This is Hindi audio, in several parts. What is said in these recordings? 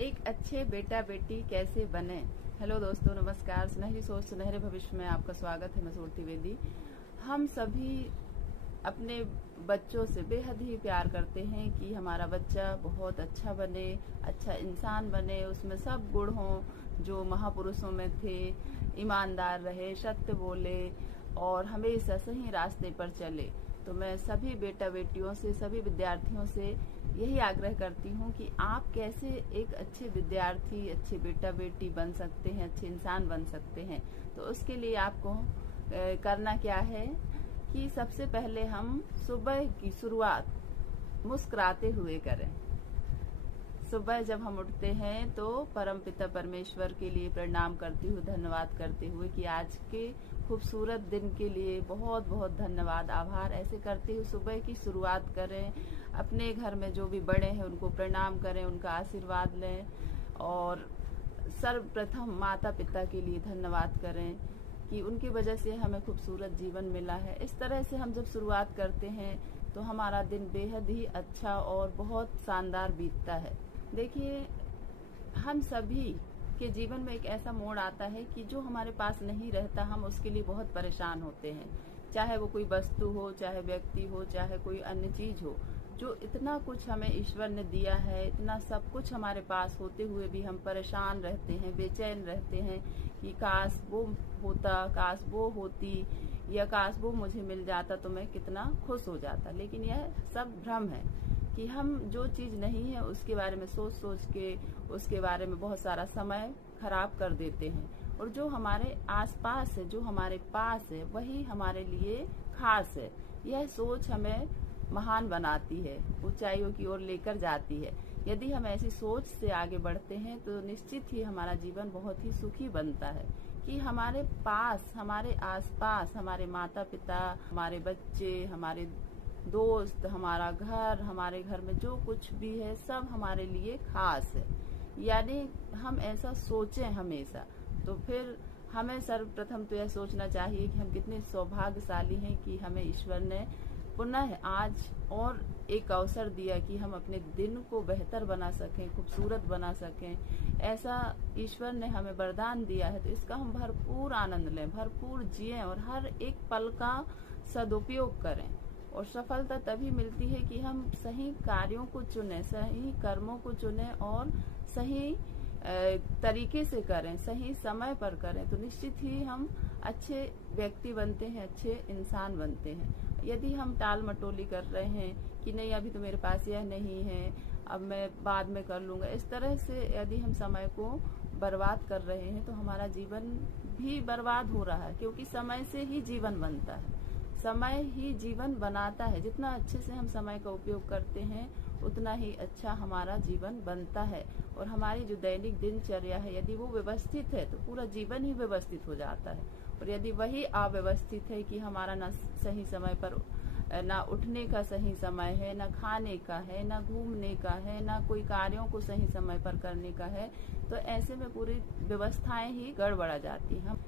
एक अच्छे बेटा बेटी कैसे बने। हेलो दोस्तों, नमस्कार। सुनहरी सोच सुनहरे भविष्य में आपका स्वागत है। मैं सूरत त्रिवेदी। हम सभी अपने बच्चों से बेहद ही प्यार करते हैं कि हमारा बच्चा बहुत अच्छा बने, अच्छा इंसान बने, उसमें सब गुण हों जो महापुरुषों में थे, ईमानदार रहे, सत्य बोले और हमेशा सही रास्ते पर चले। तो मैं सभी बेटा बेटियों से, सभी विद्यार्थियों से यही आग्रह करती हूँ कि आप कैसे एक अच्छे विद्यार्थी, अच्छे बेटा बेटी बन सकते हैं, अच्छे इंसान बन सकते हैं। तो उसके लिए आपको करना क्या है कि सबसे पहले हम सुबह की शुरुआत मुस्कुराते हुए करें। सुबह जब हम उठते हैं तो परमपिता परमेश्वर के लिए प्रणाम करते हुए, धन्यवाद करते हुए कि आज के खूबसूरत दिन के लिए बहुत बहुत धन्यवाद, आभार, ऐसे करते हुए सुबह की शुरुआत करें। अपने घर में जो भी बड़े हैं उनको प्रणाम करें, उनका आशीर्वाद लें और सर्वप्रथम माता पिता के लिए धन्यवाद करें कि उनकी वजह से हमें खूबसूरत जीवन मिला है। इस तरह से हम जब शुरुआत करते हैं तो हमारा दिन बेहद ही अच्छा और बहुत शानदार बीतता है। देखिए, हम सभी के जीवन में एक ऐसा मोड़ आता है कि जो हमारे पास नहीं रहता, हम उसके लिए बहुत परेशान होते हैं। चाहे वो कोई वस्तु हो, चाहे व्यक्ति हो, चाहे कोई अन्य चीज हो। जो इतना कुछ हमें ईश्वर ने दिया है, इतना सब कुछ हमारे पास होते हुए भी हम परेशान रहते हैं, बेचैन रहते हैं कि काश वो होता, काश वो होती, या काश वो मुझे मिल जाता तो मैं कितना खुश हो जाता। लेकिन यह सब भ्रम है कि हम जो चीज नहीं है उसके बारे में सोच सोच के उसके बारे में बहुत सारा समय खराब कर देते हैं, और जो हमारे आसपास है, जो हमारे पास है, वही हमारे लिए खास है। यह सोच हमें महान बनाती है, ऊंचाइयों की ओर लेकर जाती है। यदि हम ऐसी सोच से आगे बढ़ते हैं तो निश्चित ही हमारा जीवन बहुत ही सुखी बनता है कि हमारे पास, हमारे आसपास, हमारे माता पिता, हमारे बच्चे, हमारे दोस्त, हमारा घर, हमारे घर में जो कुछ भी है सब हमारे लिए खास है। यानी हम ऐसा सोचें हमेशा, तो फिर हमें सर्वप्रथम तो यह सोचना चाहिए कि हम कितने सौभाग्यशाली हैं कि हमें ईश्वर ने पुनः आज और एक अवसर दिया कि हम अपने दिन को बेहतर बना सकें, खूबसूरत बना सकें। ऐसा ईश्वर ने हमें वरदान दिया है, तो इसका हम भरपूर आनंद लें, भरपूर जिएं और हर एक पल का सदुपयोग करें। और सफलता तभी मिलती है कि हम सही कार्यों को चुनें, सही कर्मों को चुनें और सही तरीके से करें, सही समय पर करें, तो निश्चित ही हम अच्छे व्यक्ति बनते हैं, अच्छे इंसान बनते हैं। यदि हम टाल मटोली कर रहे हैं कि नहीं अभी तो मेरे पास यह नहीं है, अब मैं बाद में कर लूंगा, इस तरह से यदि हम समय को बर्बाद कर रहे हैं तो हमारा जीवन भी बर्बाद हो रहा है, क्योंकि समय से ही जीवन बनता है, समय ही जीवन बनाता है। जितना अच्छे से हम समय का उपयोग करते हैं उतना ही अच्छा हमारा जीवन बनता है, और हमारी जो दैनिक दिनचर्या है यदि वो व्यवस्थित है तो पूरा जीवन ही व्यवस्थित हो जाता है। और यदि वही अव्यवस्थित है कि हमारा ना सही समय पर ना उठने का सही समय है, ना खाने का है, ना घूमने का है, ना कोई कार्यों को सही समय पर करने का है, तो ऐसे में पूरी व्यवस्थाएं ही गड़बड़ा जाती हैं।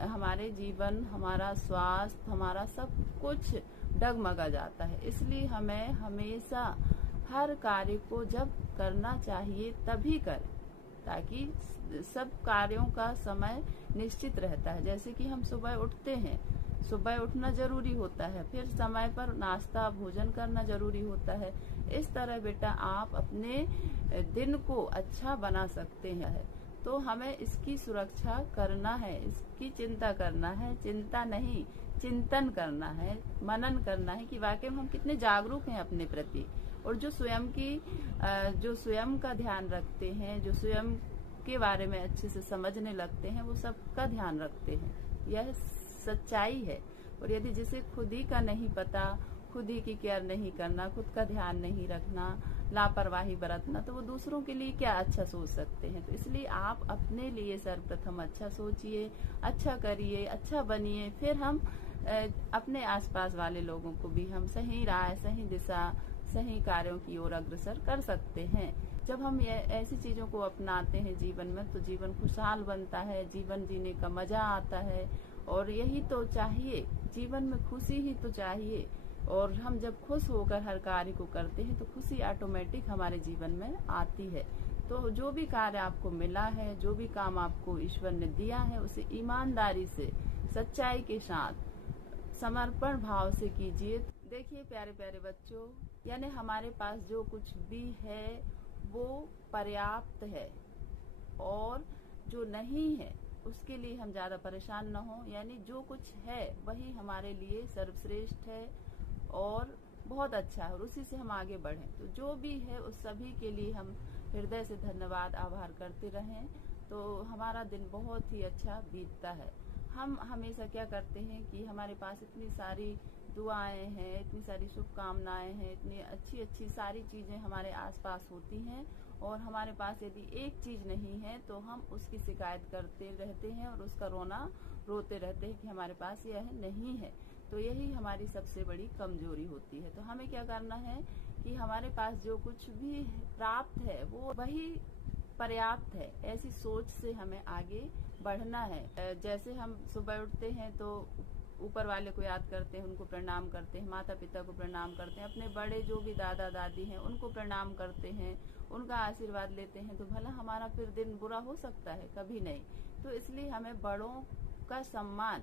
हमारे जीवन, हमारा स्वास्थ्य, हमारा सब कुछ डगमगा जाता है। इसलिए हमें हमेशा हर कार्य को जब करना चाहिए तभी करें, ताकि सब कार्यों का समय निश्चित रहता है। जैसे कि हम सुबह उठते हैं, सुबह उठना जरूरी होता है, फिर समय पर नाश्ता भोजन करना जरूरी होता है। इस तरह बेटा आप अपने दिन को अच्छा बना सकते हैं। तो हमें इसकी सुरक्षा करना है, इसकी चिंता करना है, चिंता नहीं चिंतन करना है, मनन करना है कि वाकई में हम कितने जागरूक हैं अपने प्रति, और जो स्वयं का ध्यान रखते हैं, जो स्वयं के बारे में अच्छे से समझने लगते हैं, वो सबका ध्यान रखते हैं। यह सच्चाई है। और यदि जिसे खुद ही का नहीं पता, खुद ही की केयर नहीं करना, खुद का ध्यान नहीं रखना, लापरवाही बरतना, तो वो दूसरों के लिए क्या अच्छा सोच सकते हैं। तो इसलिए आप अपने लिए सर्वप्रथम अच्छा सोचिए, अच्छा करिए, अच्छा बनिए, फिर हम अपने आसपास वाले लोगों को भी हम सही राह, सही दिशा, सही कार्यों की ओर अग्रसर कर सकते हैं। जब हम ऐसी चीजों को अपनाते हैं जीवन में, तो जीवन खुशहाल बनता है, जीवन जीने का मजा आता है। और यही तो चाहिए, जीवन में खुशी ही तो चाहिए। और हम जब खुश होकर हर कार्य को करते हैं तो खुशी ऑटोमेटिक हमारे जीवन में आती है। तो जो भी कार्य आपको मिला है, जो भी काम आपको ईश्वर ने दिया है, उसे ईमानदारी से, सच्चाई के साथ, समर्पण भाव से कीजिए। देखिए प्यारे प्यारे बच्चों, यानी हमारे पास जो कुछ भी है वो पर्याप्त है, और जो नहीं है उसके लिए हम ज्यादा परेशान न हो। यानी जो कुछ है वही हमारे लिए सर्वश्रेष्ठ है और बहुत अच्छा है, और उसी से हम आगे बढ़ें। तो जो भी है उस सभी के लिए हम हृदय से धन्यवाद, आभार करते रहें, तो हमारा दिन बहुत ही अच्छा बीतता है। हम हमेशा क्या करते हैं कि हमारे पास इतनी सारी दुआएं हैं, इतनी सारी शुभकामनाएं हैं, इतनी अच्छी अच्छी सारी चीजें हमारे आसपास होती हैं, और हमारे पास यदि एक चीज नहीं है तो हम उसकी शिकायत करते रहते हैं और उसका रोते रहते हैं कि हमारे पास यह नहीं है। तो यही हमारी सबसे बड़ी कमजोरी होती है। तो हमें क्या करना है कि हमारे पास जो कुछ भी प्राप्त है वो वही पर्याप्त है, ऐसी सोच से हमें आगे बढ़ना है। जैसे हम सुबह उठते हैं तो ऊपर वाले को याद करते हैं, उनको प्रणाम करते हैं, माता पिता को प्रणाम करते हैं, अपने बड़े जो भी दादा दादी हैं उनको प्रणाम करते हैं, उनका आशीर्वाद लेते हैं, तो भला हमारा फिर दिन बुरा हो सकता है? कभी नहीं। तो इसलिए हमें बड़ों का सम्मान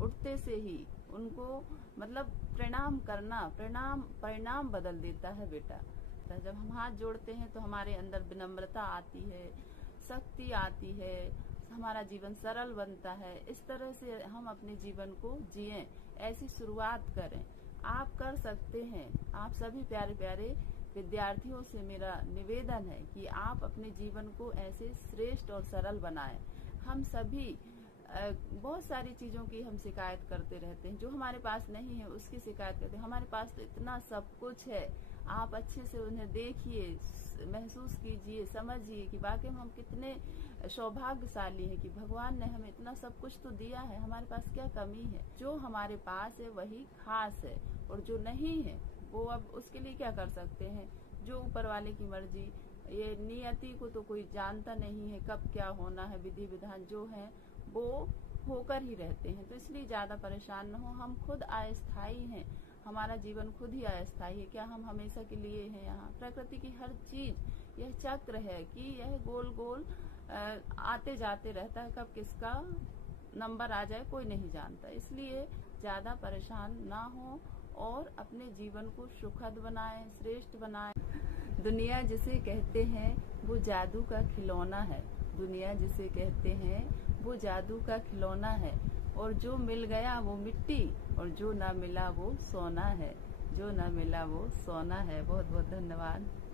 उठते से ही उनको मतलब प्रणाम करना, परिणाम बदल देता है बेटा। जब हम हाथ जोड़ते हैं तो हमारे अंदर विनम्रता आती है, शक्ति आती है, हमारा जीवन सरल बनता है। इस तरह से हम अपने जीवन को जिएं, ऐसी शुरुआत करें। आप कर सकते हैं। आप सभी प्यारे प्यारे विद्यार्थियों से मेरा निवेदन है कि आप अपने जीवन को ऐसे श्रेष्ठ और सरल बनाएं। हम सभी बहुत सारी चीजों की हम शिकायत करते रहते हैं, जो हमारे पास नहीं है उसकी शिकायत करते हैं। हमारे पास तो इतना सब कुछ है, आप अच्छे से उन्हें देखिए, महसूस कीजिए, समझिए कि वाकई में हम कितने सौभाग्यशाली हैं कि भगवान ने हमें इतना सब कुछ तो दिया है। हमारे पास क्या कमी है? जो हमारे पास है वही खास है, और जो नहीं है वो अब उसके लिए क्या कर सकते हैं? जो ऊपर वाले की मर्जी। ये नियति को तो कोई जानता नहीं है, कब क्या होना है। विधि विधान जो है वो होकर ही रहते हैं। तो इसलिए ज्यादा परेशान न हो। हम खुद अस्थायी हैं, हमारा जीवन खुद ही अस्थायी है। क्या हम हमेशा के लिए हैं यहाँ? प्रकृति की हर चीज यह चक्र है कि यह गोल गोल आते जाते रहता है। कब किसका नंबर आ जाए कोई नहीं जानता। इसलिए ज्यादा परेशान ना हो और अपने जीवन को सुखद बनाएं, श्रेष्ठ बनाएं। दुनिया जिसे कहते हैं वो जादू का खिलौना है। दुनिया जिसे कहते हैं वो जादू का खिलौना है, और जो मिल गया वो मिट्टी, और जो ना मिला वो सोना है। जो ना मिला वो सोना है। बहुत बहुत धन्यवाद।